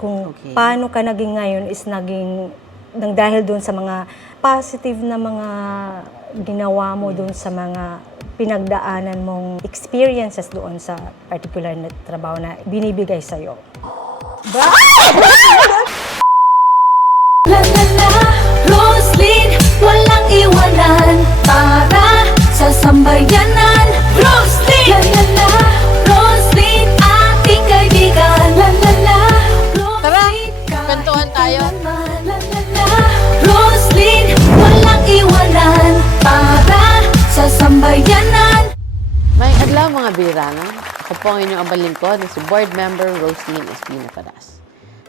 Kung Okay. paano ka naging ngayon is naging nang dahil doon sa mga positive na mga ginawa mo doon sa mga pinagdaanan mong experiences doon sa particular na trabaho na binibigay sa'yo. La la la, Roslyn, walang iwanan para sa sambayanan. Roslyn, la la la, Roslyn, ating kaibigan. La la la, Tara, Roslyn, kwentuhan tayo. La la la, Roslyn, walang iwanan para sa sambayanan. May adlaw mga bilirano. Ako po ang inyong abang lingkod na si Board Member Roslyn Espina Padas.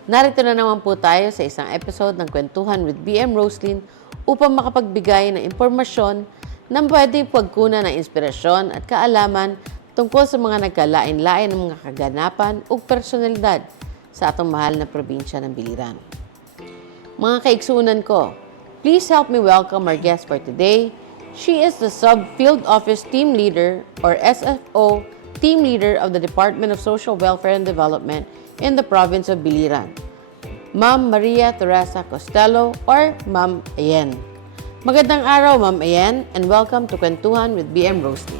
Narito na naman po tayo sa isang episode ng Kwentuhan with BM Roslyn upang makapagbigay ng impormasyon na pwedeng pagkunan ng inspirasyon at kaalaman tungkol sa mga nagkalain-lain ng mga kaganapan o personalidad sa atong mahal na probinsya ng Biliran. Mga kaigsunan ko, please help me welcome our guest for today. She is the Sub-Field Office Team Leader or SFO Team Leader of the Department of Social Welfare and Development in the province of Biliran, Ma'am Maria Teresa Costello or Ma'am Ayen. Magandang araw, Ma'am Ayen, and welcome to Kwentuhan with BM Roslyn.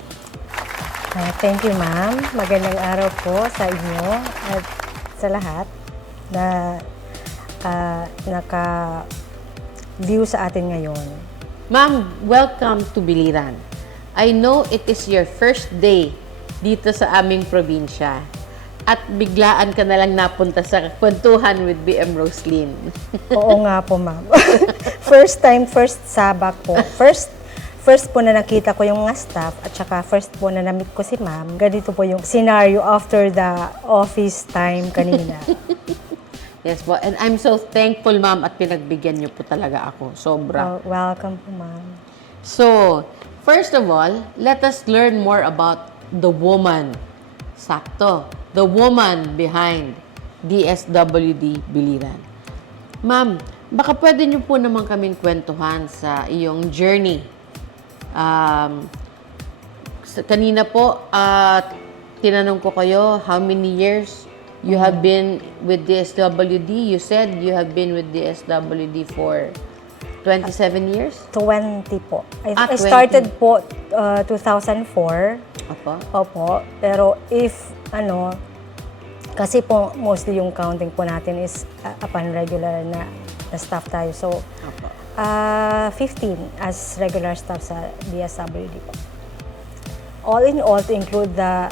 Thank you, ma'am. Magandang araw po sa inyo at sa lahat na naka-view sa atin ngayon. Ma'am, welcome to Biliran. I know it is your first day dito sa aming probinsya. At biglaan ka na lang napunta sa Kwentuhan with BM Roslyn. Oo nga po, ma'am. First time, first sabak po. First po na nakita ko yung mga staff at saka first po na na-meet ko si ma'am. Ganito po yung scenario after the office time kanina. Yes po. And I'm so thankful, ma'am, at pinagbigyan niyo po talaga ako. Sobra. Welcome po, ma'am. So, first of all, let us learn more about the woman. Sakto. The woman behind DSWD Biliran. Ma'am, baka pwede niyo po naman kaming kwentuhan sa iyong journey. Kanina po, tinanong ko kayo, how many years you have been with DSWD? You said you have been with DSWD for 27 years? 20 po. I 20. started po 2004. Opo. Opo. Pero if, kasi po mostly yung counting po natin is upon regular na staff tayo. So, Opo. 15 as regular staff sa DSWD po. All in all, to include the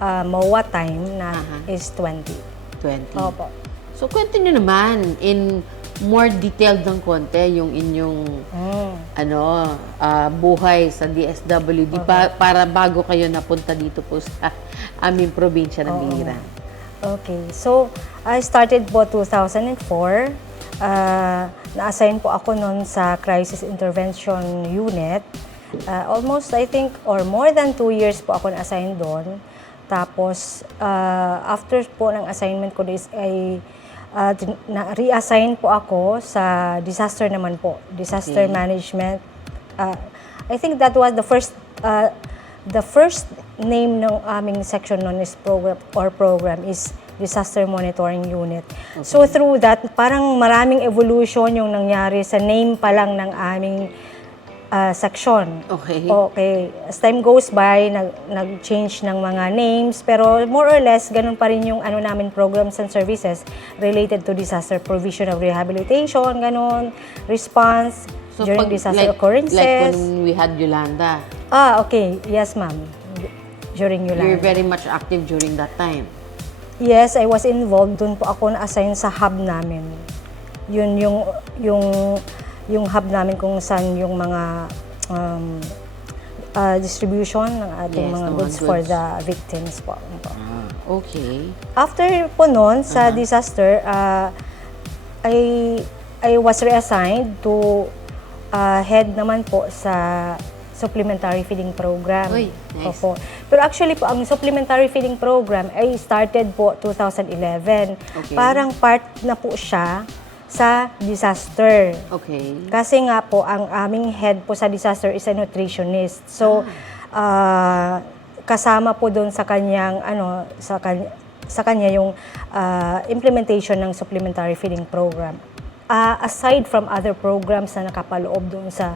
MOA time na is 20. 20. Opo. So, kwento nyo naman in more detailed ng konti yung inyong buhay sa DSWD para bago kayo napunta dito po sa aming probinsya ng Biliran. Okay. So, I started po 2004. Na-assign po ako noon sa Crisis Intervention Unit. Almost, I think, or more than 2 years po ako na-assign doon. Tapos, after po ng assignment ko is ay na-reassign po ako sa disaster naman po. Disaster management. I think that was the first name ng aming section noon is program is Disaster Monitoring Unit. Okay. So through that, parang maraming evolution yung nangyari sa name pa lang ng aming section. Okay. Okay. As time goes by, nag-change ng mga names, pero more or less, ganun pa rin yung namin programs and services related to disaster provision of rehabilitation, ganun, response, So, during disaster occurrences. Like when we had Yolanda. Okay. Yes, ma'am. During Yolanda. You're very much active during that time. Yes, I was involved. Doon po ako na-assign sa hub namin. Yun yung hub namin kung saan yung mga distribution ng ating mga goods for the victims po. Okay. After po noon sa disaster, I was reassigned to head naman po sa supplementary feeding program. Uy, nice. Opo. Pero actually po, ang supplementary feeding program ay started po 2011. Okay. Parang part na po siya sa disaster. Okay. Kasi nga po, ang aming head po sa disaster is a nutritionist. So, kasama po doon sa kanyang, sa kanya yung implementation ng supplementary feeding program. Aside from other programs na nakapaloob doon sa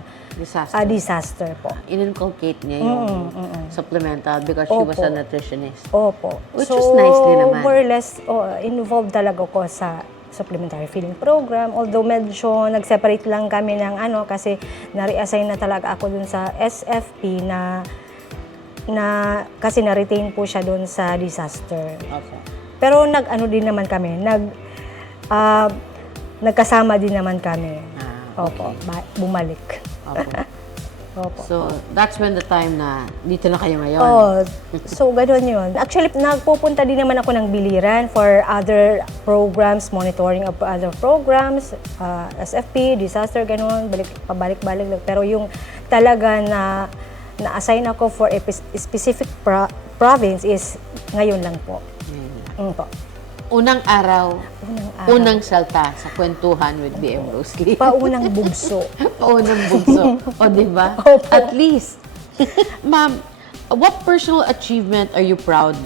disaster po. In-inculcate niya yung supplemental because she was a nutritionist. Opo. Which is nice din naman. More or less, involved talaga ko sa supplementary feeding program. Although medyo nag-separate lang kami ng kasi na-reassign na talaga ako dun sa SFP na kasi na-retain po siya dun sa disaster. Okay. Pero din naman kami, nagkasama din naman kami. Opo, bumalik. Okay. Opo. So, that's when the time na dito na kayo ngayon. So gano'n yun. Actually, nagpupunta din naman ako ng Biliran for other programs, monitoring of other programs, SFP, disaster, gano'n, pabalik-balik. Pero yung talaga na-assign ako for a specific province is ngayon lang po. Po. Unang araw, unang salta sa kwentuhan with BM Roslyn. Paunang bugso. Paunang bugso. O, di ba? Opo. At least. Ma'am, what personal achievement are you proud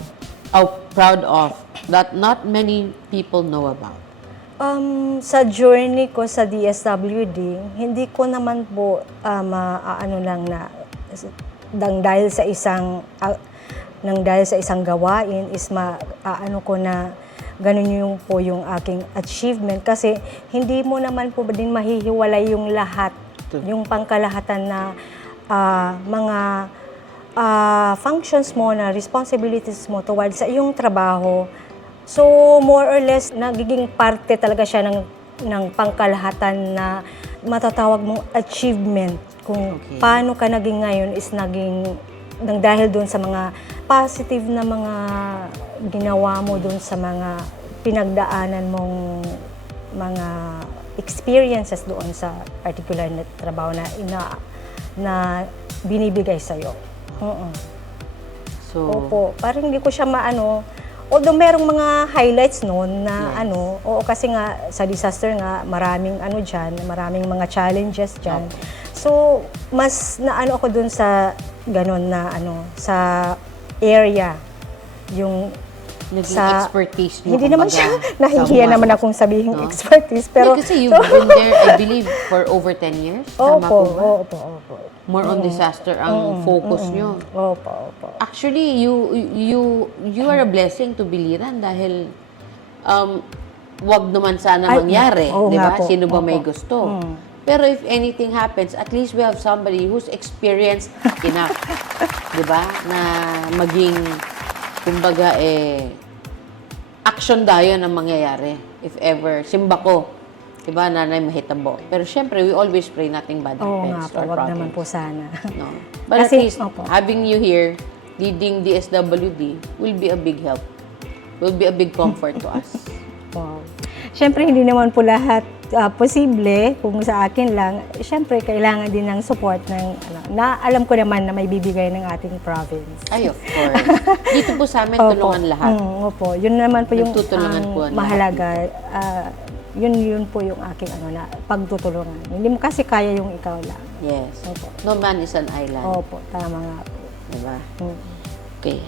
of that not many people know about? Sa journey ko sa DSWD, hindi ko naman po dahil sa isang gawain is ko na ganun yung aking achievement kasi hindi mo naman po din mahihiwalay yung lahat, yung pangkalahatan na mga functions mo na responsibilities mo towards sa iyong trabaho. So more or less nagiging parte talaga siya ng pangkalahatan na matatawag mong achievement kung paano ka naging ngayon is naging dahil doon sa mga positive na mga ginawa mo doon sa mga pinagdaanan mong mga experiences doon sa particular na trabaho na binibigay sa'yo. So, Opo, parang hindi ko siya although merong mga highlights noon na kasi nga sa disaster nga maraming maraming mga challenges diyan. So, mas ako doon sa ganon na sa area yung naging expertise nyo. Hindi naman siya, nahihiya naman akong sabihin expertise. Pero, kasi you've been there, I believe, for over 10 years. Tama po ba? Opo. More on disaster ang focus nyo. Opo. Actually, you are a blessing to Biliran dahil wag naman sana mangyari. Di ba? Sino ba may gusto? Pero if anything happens, at least we have somebody who's experienced enough. Di ba? Na maging, kumbaga, action dayon ang mangyayari. If ever, simba ko, di ba, nanay mahitabo. Pero syempre, we always pray nothing bad happens to our wag province. naman po sana. No. But Kasi, at least, having you here, leading DSWD, will be a big help. Will be a big comfort to us. Wow. Siyempre, hindi naman po lahat posible. Kung sa akin lang, siyempre, kailangan din ng support na alam ko naman na may bibigay ng ating province. Ay, of course. Dito po sa amin, tulungan lahat. Opo. Yun naman po yung Nagtutulungan po ang mahalaga. Yun po yung aking pagtutulungan. Hindi mo kasi kaya yung ikaw lang. Yes. Opo. No man is an island. Opo, tama nga po. Diba? Okay.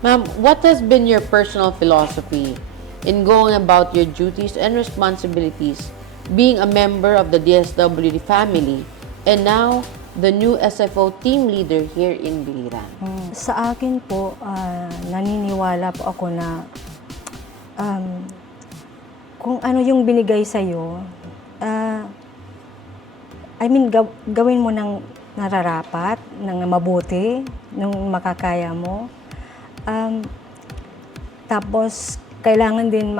Ma'am, what has been your personal philosophy in going about your duties and responsibilities, being a member of the DSWD family, and now the new SFO team leader here in Biliran? Sa akin po, naniniwala po ako na kung ano yung binigay sa'yo, gawin mo ng nararapat, ng mabuti, ng makakaya mo. Tapos, kailangan din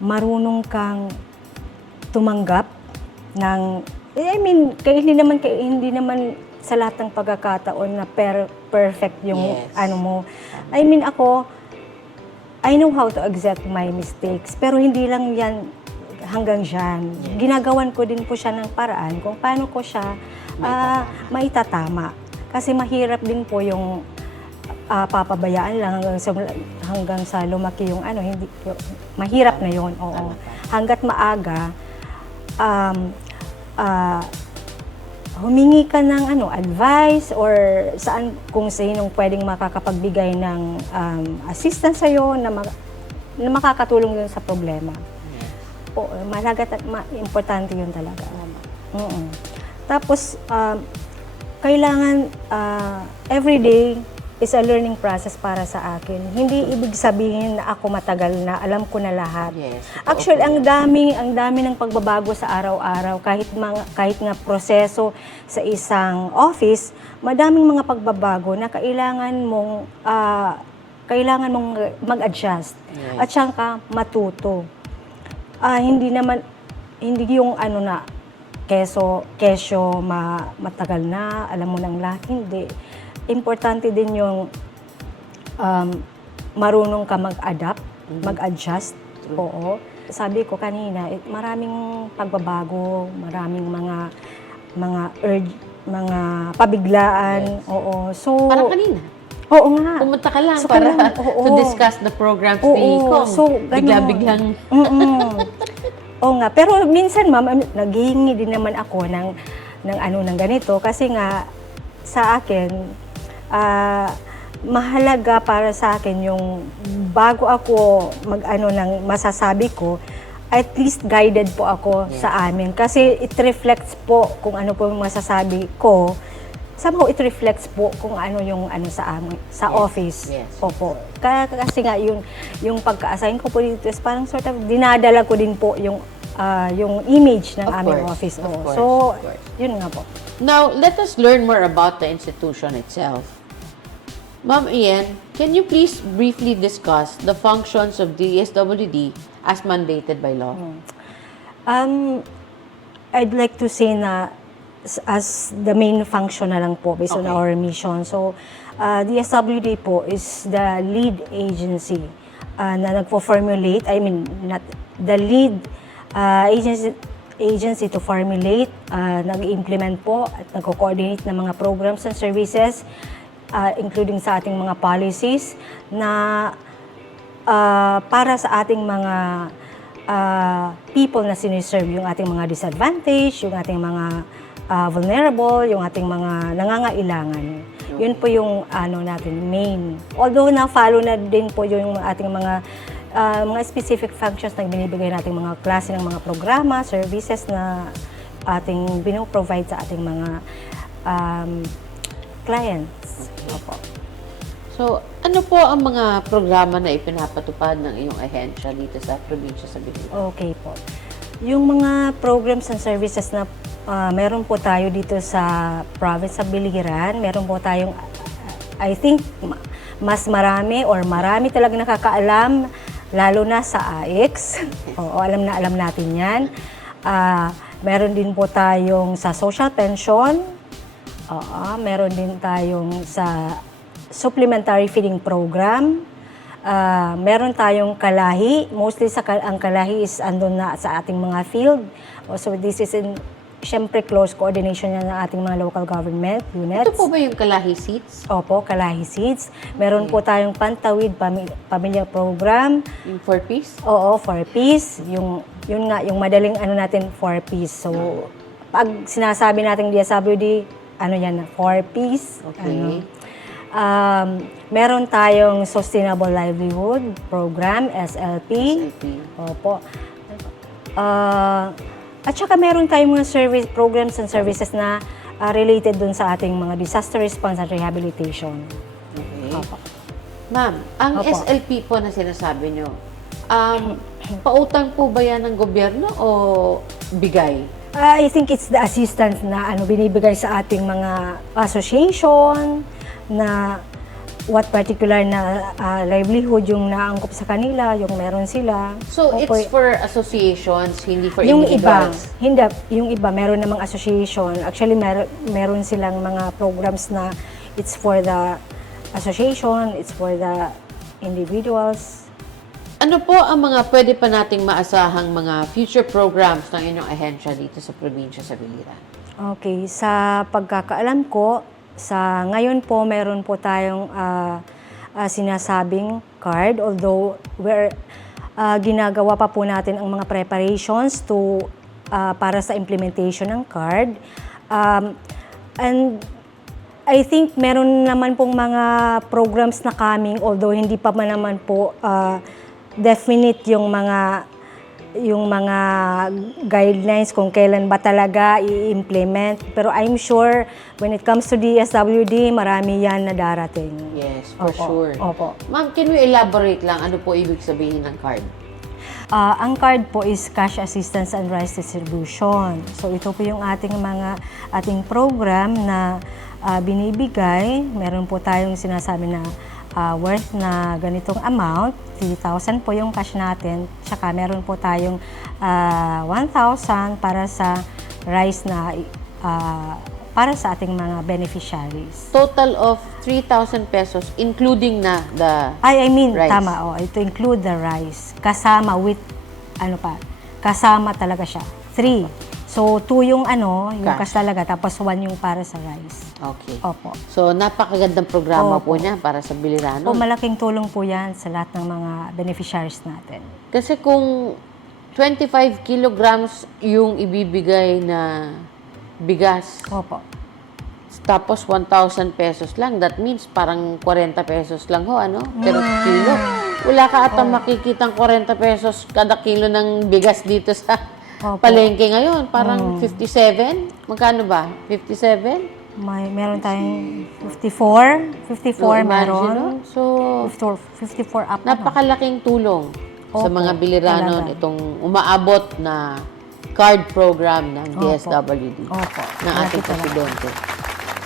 marunong kang tumanggap ng hindi naman sa lahat ng pagkakataon na perfect yung mo. Ako, I know how to accept my mistakes, pero hindi lang yan hanggang dyan. Ginagawan ko din po siya ng paraan kung paano ko siya maitatama. Kasi mahirap din po yung papabayaan lang hanggang sa lumaki yung mahirap na yon. Oo. Hangga't maaga humingi ka ng advice or saan kung sinong pwedeng makakapagbigay ng assistance sa'yo na makakatulong dun sa problema. O, importante yun talaga. Mm-mm. Tapos, kailangan everyday is a learning process para sa akin. Hindi ibig sabihin na ako matagal na, alam ko na lahat. Yes, Actually, ang dami ng pagbabago sa araw-araw, kahit nga proseso sa isang office, madaming mga pagbabago na kailangan mong mag-adjust at saka matuto. Hindi yung kesyo matagal na, alam mo nang lahat, hindi. Importante din yung marunong ka mag-adapt, mag-adjust. Oo. Sabi ko kanina, maraming pagbabago, maraming mga pabiglaan. Yes. Oo. So, Parang kanina. Oo nga. Pumunta ka lang So, para oo. to discuss the programs Oo, ni Kong. so, ganun. Bigla-biglang Oo nga, pero minsan ma'am, naghihingi din naman ako ng ganito kasi nga sa akin mahalaga para sa akin yung bago ako ng masasabi ko, at least guided po ako sa amin kasi it reflects po kung ano po yung masasabi ko. Somehow it reflects po kung ano yung sa amin, sa office. Yes. Opo. Kasi nga yung pagka-assign ko po dito is parang sort of dinadala ko din po yung image ng aming office. Of course, So, of course. yun nga po. Now, let us learn more about the institution itself. Ma'am Ian, can you please briefly discuss the functions of DSWD as mandated by law? I'd like to say na as the main function na lang po based on Okay. our mission. So, DSWD po is the lead agency na nagpo-formulate, the lead agency to formulate, nag-implement po at nagko-coordinate ng mga programs and services, including sa ating mga policies na para sa ating mga people na siniserve, yung ating mga disadvantaged, yung ating mga vulnerable, yung ating mga nangangailangan. Yun po yung natin, main. Although na-follow na din po yung ating mga specific functions na binibigay nating mga klase ng mga programa, services na ating binoprovide sa ating mga clients. Opo. So, ano po ang mga programa na ipinapatupad ng iyong ahensya dito sa probinsya sa Biliran? Okay po. Yung mga programs and services na meron po tayo dito sa province sa Biliran, meron po tayong, I think, mas marami talaga nakakaalam, lalo na sa AIX. Oo, alam natin yan. Meron din po tayong sa social pension. Meron din tayong sa supplementary feeding program. Meron tayong kalahi. Mostly ang kalahi is andun na sa ating mga field. So this is siyempre close coordination yan ng ating mga local government units. Ito po ba yung Kalahi Seats? Opo, Kalahi Seeds. Meron po tayong Pantawid Pamilya Program. Yung 4-piece? Oo, 4-piece. Yun nga, yung madaling natin 4-piece. So, pag sinasabi natin DSWD, 4-piece. Okay. Meron tayong Sustainable Livelihood Program, SLP. Opo. At saka meron tayong mga programs and services na related dun sa ating mga disaster response and rehabilitation. Okay. Opo. Ma'am, ang Opo. SLP po na sinasabi nyo, pautang po ba yan ng gobyerno o bigay? I think it's the assistance na binibigay sa ating mga association na what particular na livelihood yung naangkop sa kanila, yung meron sila. So, Opo. it's for associations, hindi for Yung iba, individuals? yung iba, meron namang association. Actually, meron silang mga programs na it's for the association, it's for the individuals. Ano po ang mga pwede pa nating maasahang mga future programs ng inyong ahensya dito sa probinsya sa Biliran? Okay, sa pagkakaalam ko, sa ngayon po, meron po tayong sinasabing card, although ginagawa pa po natin ang mga preparations para sa implementation ng card. And I think meron naman pong mga programs na coming, although hindi pa man naman po definite yung mga guidelines kung kailan ba talaga i-implement. Pero I'm sure when it comes to DSWD, marami yan na darating. Yes, for Opo, sure. opo. Ma'am, can you elaborate lang ano po ibig sabihin ng card? Ang card po is Cash Assistance and Rice Distribution. So ito po yung ating program na binibigay. Meron po tayong sinasabi na worth na ganitong amount. 3,000 po yung cash natin. Tsaka meron po tayong 1,000 para sa rice na para sa ating mga beneficiaries. Total of 3,000 pesos including na the I mean, rice. tama. Ito include the rice. Kasama with, kasama talaga siya. 3. So, 2 yung Cash. cash talaga, tapos 1 yung para sa rice. Okay. Opo. So, napakagandang programa Opo. po niya para sa Bilirano. Malaking tulong po yan sa lahat ng mga beneficiaries natin. Kasi kung 25 kilograms yung ibibigay na bigas, Opo. tapos 1,000 pesos lang, that means parang 40 pesos lang ho, per kilo. Wala ka ata makikitang 40 pesos kada kilo ng bigas dito sa Opo. palengke ngayon. Parang 57? Magkano ba? 57? Meron tayong 54. 54 imagine, meron. no? So, 54 up. napakalaking tulong sa Opo, mga Bilirano talaga. itong umaabot na card program ng DSWD. Opo. Ng Malaki ating talaga. presidente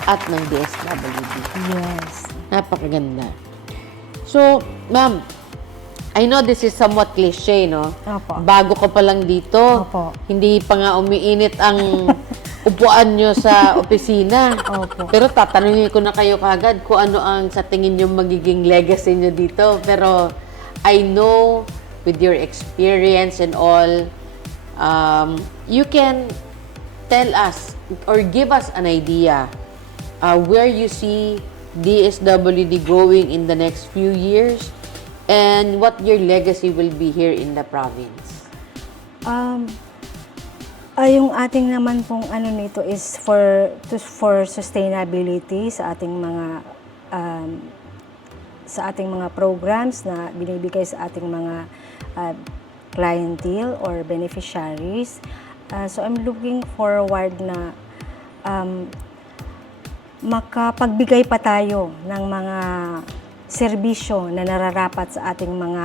at ng DSWD. Yes. Napakaganda. So, ma'am, I know this is somewhat cliche, no? Opo. Bago ka pa lang dito, Opo. hindi pa nga umiinit ang upuan nyo sa opisina. Opo. Pero tatanungin ko na kayo kagad kung ano ang sa tingin nyo magiging legacy nyo dito. Pero I know with your experience and all, you can tell us or give us an idea where you see DSWD growing in the next few years and what your legacy will be here in the province. Yung ating naman pong nito is for sustainability sa ating mga programs na binibigay sa ating mga clientele or beneficiaries. So I'm looking forward na makapagbigay pa tayo ng mga serbisyo na nararapat sa ating mga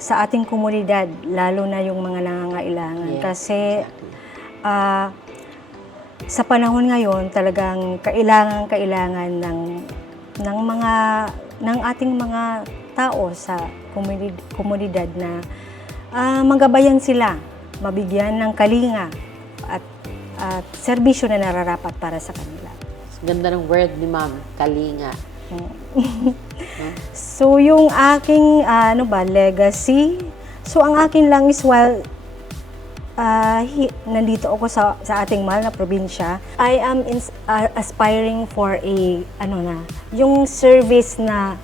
sa ating komunidad, lalo na yung mga nangangailangan. Yes, Kasi sa panahon ngayon, talagang kailangan ng ating mga tao sa komunidad na magabayan sila, mabigyan ng kalinga at serbisyo na nararapat para sa kanila. Ganda ng word ni Ma'am, kalinga. So, yung aking legacy, so ang akin lang is while nandito ako sa ating mahal na probinsya, I am aspiring for yung service na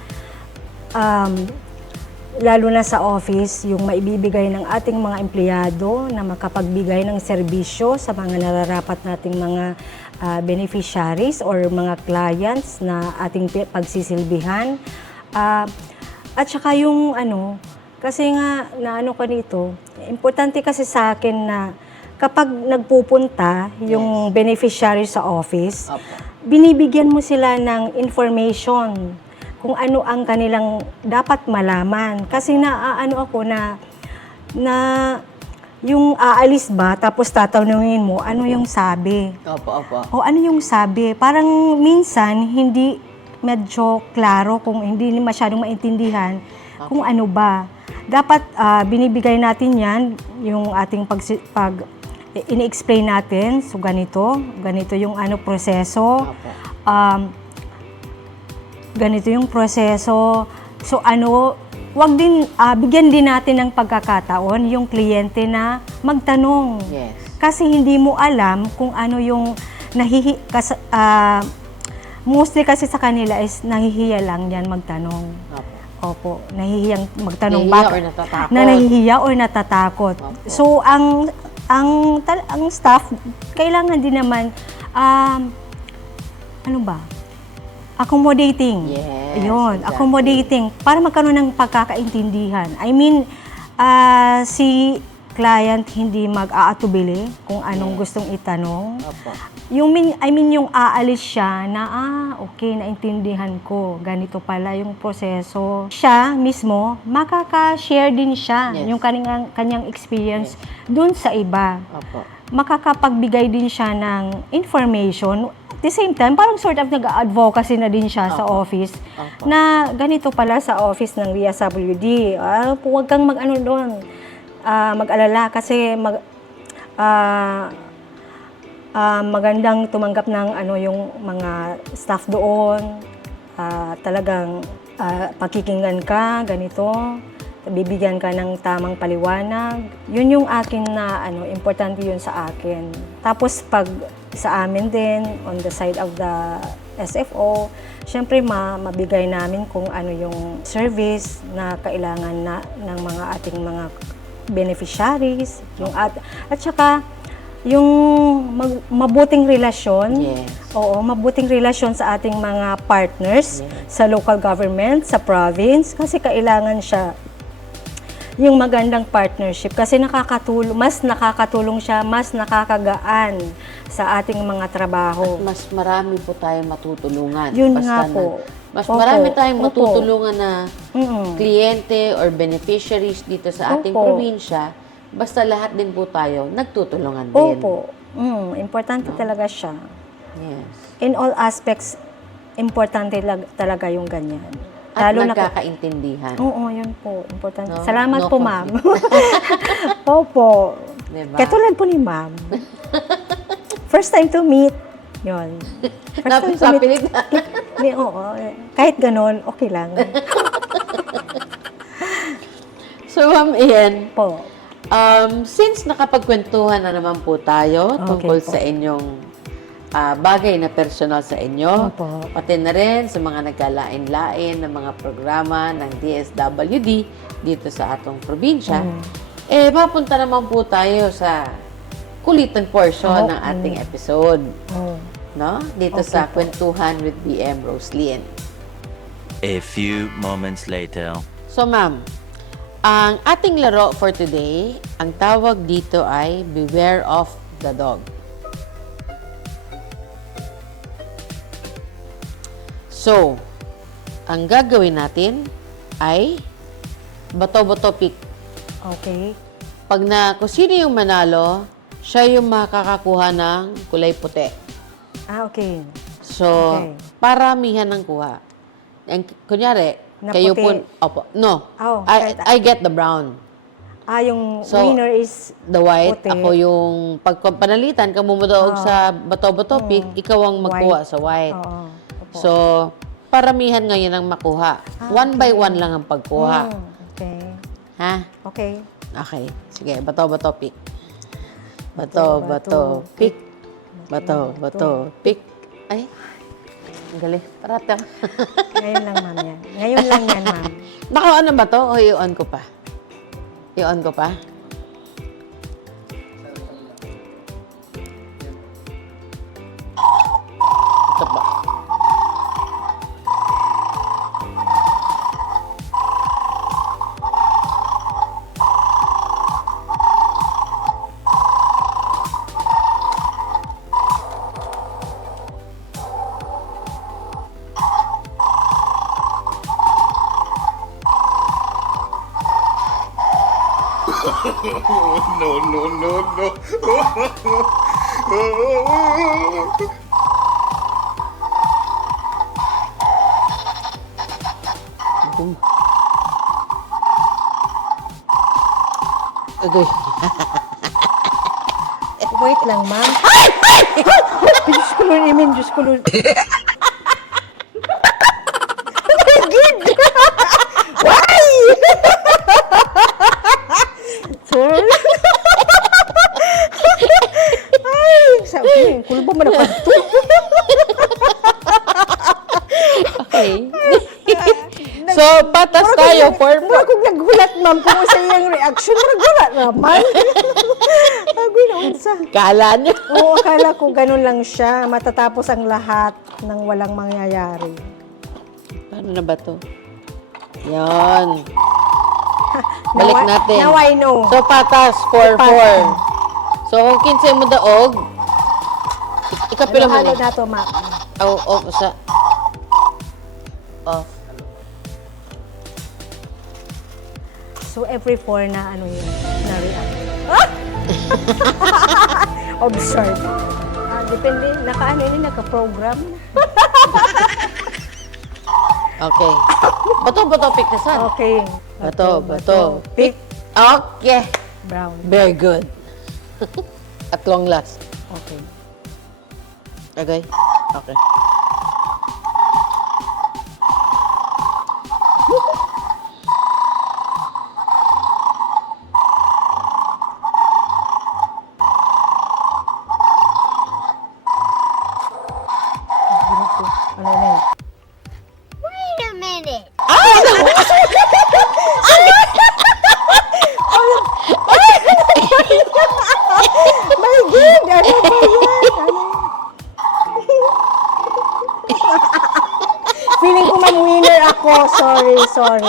lalo na sa office, yung maibibigay ng ating mga empleyado na makapagbigay ng serbisyo sa mga nararapat nating mga beneficiaries or mga clients na ating pagsisilbihan. At saka yung kasi nga ko nito, importante kasi sa akin na kapag nagpupunta yung beneficiary sa office, binibigyan mo sila ng information kung ano ang kanilang dapat malaman. Kasi ako na yung aalis ba, tapos tatanungin mo, ano yung sabi? Opo. O ano yung sabi? Parang minsan, hindi medyo klaro, kung hindi masyadong maintindihan, kung ano ba. Dapat binibigay natin yan, yung ating ini-explain natin. So, ganito yung proseso. Ganito yung proseso. So, wag din, bigyan din natin ng pagkakataon yung kliyente na magtanong. Yes. Kasi hindi mo alam kung ano yung mostly kasi sa kanila is nahihiya lang yan magtanong. Opo, nahihiyang magtanong Nahihiya or natatakot. Na nahihiya or natatakot. Opo. So, ang ang staff, kailangan din naman, ano ba? Accommodating. Yes, Yun, exactly. accommodating. Para magkaroon ng pagkakaintindihan. I mean, si client hindi mag-aatubili kung anong gustong itanong. Opo. Yung aalis siya na, okay, naintindihan ko. Ganito pala yung proseso. Siya mismo, makaka-share din siya Yes. yung kanyang experience dun sa iba. Opo. Makakapagbigay din siya ng information. At the same time, parang sort of nag-advocacy na din siya sa office Opo. na ganito pala sa office ng VSWD. Huwag kang mag-ano doon, mag-alala kasi magandang tumanggap ng yung mga staff doon. Talagang pakikinggan ka, ganito. Bibigyan ka ng tamang paliwanag. Yun yung akin na importante yun sa akin. Tapos pag sa amin din, on the side of the SFO, syempre mabigay namin kung ano yung service na kailangan ng mga ating mga beneficiaries. At saka, yung mabuting relasyon, Yes. oo, mabuting relasyon sa ating mga partners, sa local government, sa province, kasi kailangan siya yung magandang partnership kasi mas nakakatulong siya, mas nakakagaan sa ating mga trabaho. Mas marami po tayong matutulungan. Yun nga po. Mas Opo. marami tayong Opo. matutulungan na Mm-mm. kliyente or beneficiaries dito sa ating Opo. probinsya. Basta lahat din po tayo nagtutulungan din. Opo. Importante talaga siya. Yes. In all aspects, importante talaga yung ganyan. At Lalo na nagkakaintindihan. Oo, yun po. Importante. No? Salamat No po, ma'am. Opo. Diba? Katulad po ni ma'am. First time to meet. Yun. Napisapilit na. Oo. Kahit ganun, okay lang. So, Ma'am Ian, Po. since nakapagkwentuhan na naman po tayo tungkol po. sa inyong bagay na personal sa inyo, Opo. pati na rin sa mga nagkalain-lain ng mga programa ng DSWD dito sa atong probinsya, mapunta naman po tayo sa kulitan portion ng ating episode. Oh. No? Dito sa Kwentuhan with BM Roslyn. A few moments later. So, ma'am, ang ating laro for today, ang tawag dito ay Beware of the Dog. So, ang gagawin natin ay bato-bato pick. Okay. Kung sino yung manalo, siya yung makakakuha ng kulay puti. Okay. So, Okay. paramihan ng kuha. Kunyari, Na kayo puti. po, no, Oh, I get the brown. Yung So, winner is The white, puti. ako yung pagpanalitan, kamumodoog sa bato-bato pick, ikaw ang magkuha White. sa white. Oo. Opo. So, paramihan ngayon ang makuha. One by one lang ang pagkuha. Okay. Ha? Okay. Okay. Sige, bato-bato pick. Bato-bato pick. Bato-bato pick. Ay, ang galing. Parata. Ngayon lang, ma'am, yan. Ngayon lang yan, ma'am. Naka-ano ba to o i-on ko pa? I-on ko pa? Ito pa. Agoy. Wait lang, ma'am. Diyos ko, Lord, amen. Diyos ko, Lord. Why? Sorry. Ay, sabi, kulbo mo na pa ito. Okay. So, patas tayo, 4 points. Wala akong nagulat, ma'am, kung sa iyang reaction. Wala naman. Agoy na unsa. Kala niyo. Oo, akala ko ganun lang siya. Matatapos ang lahat ng walang mangyayari. Paano na ba to? Yan. Balik natin. Now I know. So, patas, 4-4. So, kung 15 mo daog, ikapila mo Halo ni. na to, ma'am. Off sa... Off. So, every 4 na ano yun, na react. Observe. Depende, naka-ano yun, naka-program. Okay. Bato, pick na saan? Okay. Bato, pick. Okay. Brown. Very good. At long last. Okay. Okay? Okay. Ano na yun? Wait a minute. My God! Ano ba yan? Ano? Feeling ko man winner ako. Sorry.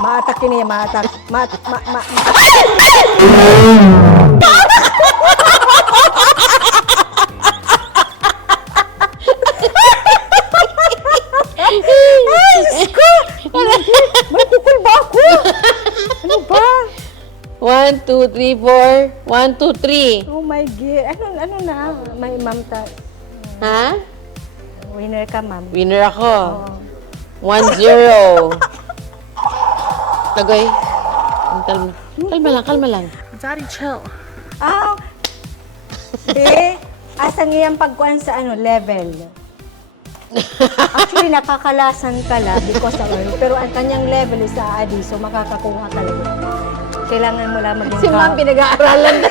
Maatak yun eh, maatak. May kukul ba ako? Ano ba? 1, 2, 3, 4. 1, 2, 3. Oh my God. Ano na? May ma'am Ha? winner ka, ma'am. Winner ako. Oo. 1-0. Tagoy. Kalma lang. Ah! Be, asan nga yung pagkuhan sa level? Actually, nakakalasan ka lang because of pero ang kanyang level is sa adi, so makakakuha ka lang. Kailangan mo lang maging Si ma'am pinag-aaralan na.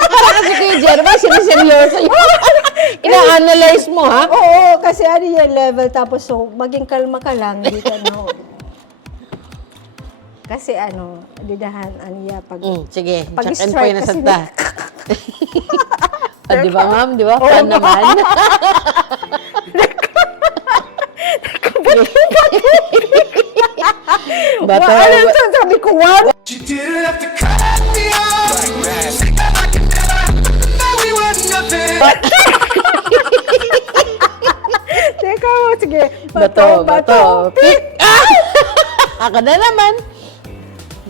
Para kasi kayo, Jerma, siniseryoso yun. Ina-analyze mo, ha? Oo, kasi ano yung level, tapos so, maging kalma ka lang, hindi ka Kasi didahan, aniya, pag... Sige, Pag check and strike pray na kasi santa. Di ba, ma'am? Di ba? Fan naman. Bato. Ano ito? Sabi ko, one? You didn't have to cut me off. I can never know we were nothing. Teka, sige. Bato. Pick. Ako na naman.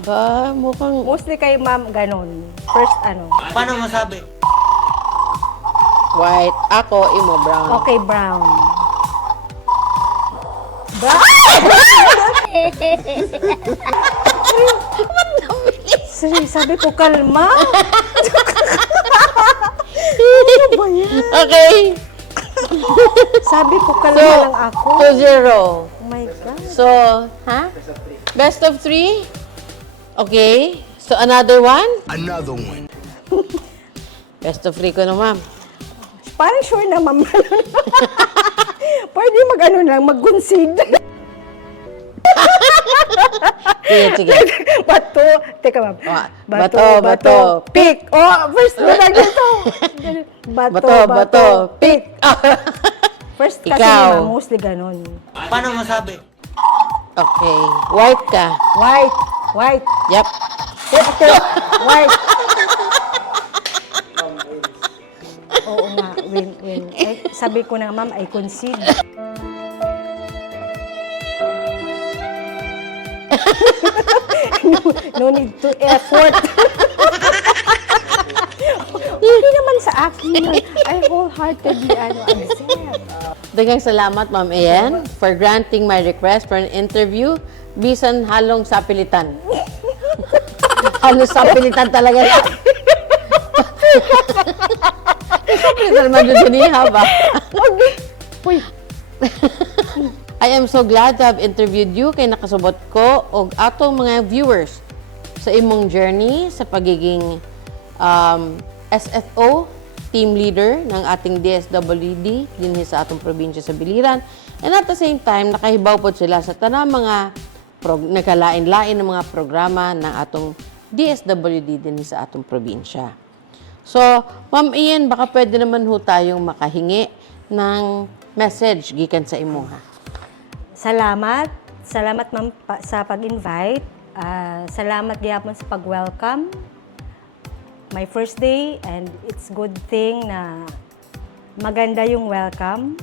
Ba, mukhang... Mostly kay ma'am, ganon. First, Paano masabi? White. Ako, imo brown. Okay, brown. Brown? Sorry, sabi ko, kalma. Ano ba yan? Okay. Sabi ko, kalma So, lang ako. 2-0. Oh my God. So, Best of 3? Okay. So, another one? Another one. Best of 3 ko na, ma'am. Parang sure na, ma'am. Pwede mag-concede. Sige. Bato. Teka, ma'am. Bato. Pick. Oh, first mo lang ito. Bato. Pick. First kasi Ikaw. ma'am, mostly ganon. Paano masabi? Okay. White ka. White. Yep. White. Oo nga, win. Eh, sabi ko na, ma'am, I concede. No need to effort. Hindi naman sa akin yun. I wholeheartedly accept. Daghang salamat, Ma'am Ayan, for granting my request for an interview bisan halong sapilitan. Halong sapilitan talaga lang. Sapilitan naman doon ba? Uy, I am so glad to have interviewed you kay nakasubot ko og atong mga viewers sa imong journey sa pagiging SFO team leader ng ating DSWD din sa atong probinsya sa Biliran. And at the same time, nakahibaw po sila sa tanang mga nagkalain-lain ng mga programa ng atong DSWD din sa atong probinsya. So, Ma'am Ian, baka pwede naman ho tayong makahingi ng message gikan sa imuha. Salamat. Salamat, ma'am, sa pag-invite. Salamat gyapon sa pag-welcome. My first day, and it's good thing na maganda yung welcome.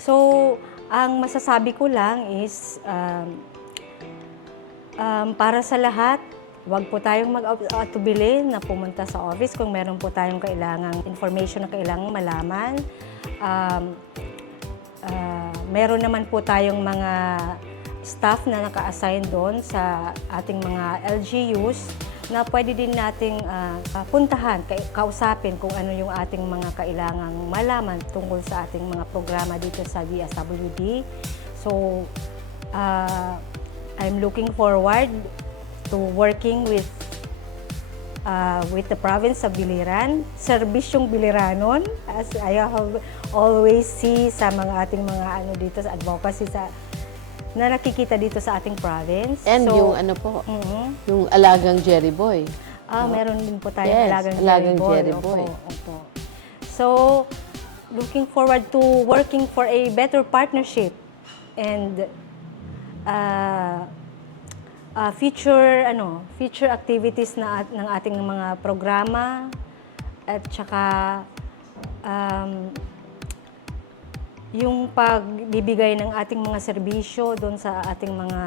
So, ang masasabi ko lang is para sa lahat, wag po tayong mag-atubili na pumunta sa office kung meron po tayong kailangang information na kailangang malaman. Meron naman po tayong mga staff na naka-assign doon sa ating mga LGUs na pwede din nating puntahan, kausapin kung ano yung ating mga kailangang malaman tungkol sa ating mga programa dito sa DSWD. So, I'm looking forward to working with the province of Biliran, serbisyong Biliranon, as I have always see sa mga ating mga ano dito sa advocacy na nakikita dito sa ating province. And So, yung ano po, yung alagang Jerry Boy. meron din po tayo Yes, alagang Jerry Boy. Opo. So, looking forward to working for a better partnership and future activities ng ating mga programa at saka yung pagbibigay ng ating mga serbisyo doon sa ating mga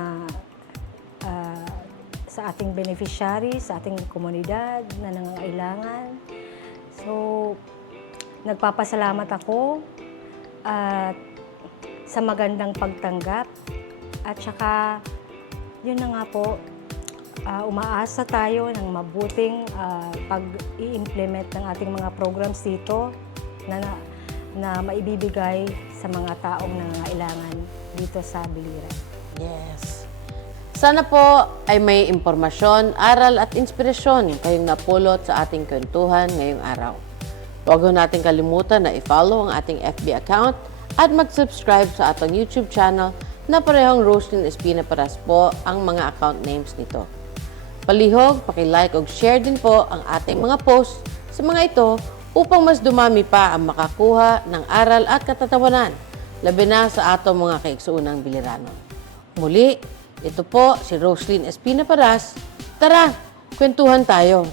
sa ating beneficiaries, sa ating komunidad na nangangailangan. So, nagpapasalamat ako at sa magandang pagtanggap at saka yun na nga po, umaasa tayo ng mabuting pag-i-implement ng ating mga programs dito na maibibigay sa mga taong nangangailangan dito sa Biliran. Yes. Sana po ay may impormasyon, aral at inspirasyon kayong napulot sa ating kwentuhan ngayong araw. Huwag ho natin kalimutan na i-follow ang ating FB account at mag-subscribe sa atong YouTube channel na parehong Roslyn Espina Paras po ang mga account names nito. Palihog, paki-like o share din po ang ating mga posts sa mga ito upang mas dumami pa ang makakuha ng aral at katatawanan, labi na sa atong mga kaigsuunang Biliranon. Muli, ito po si Roslyn Espina Paras. Tara, kwentuhan tayo!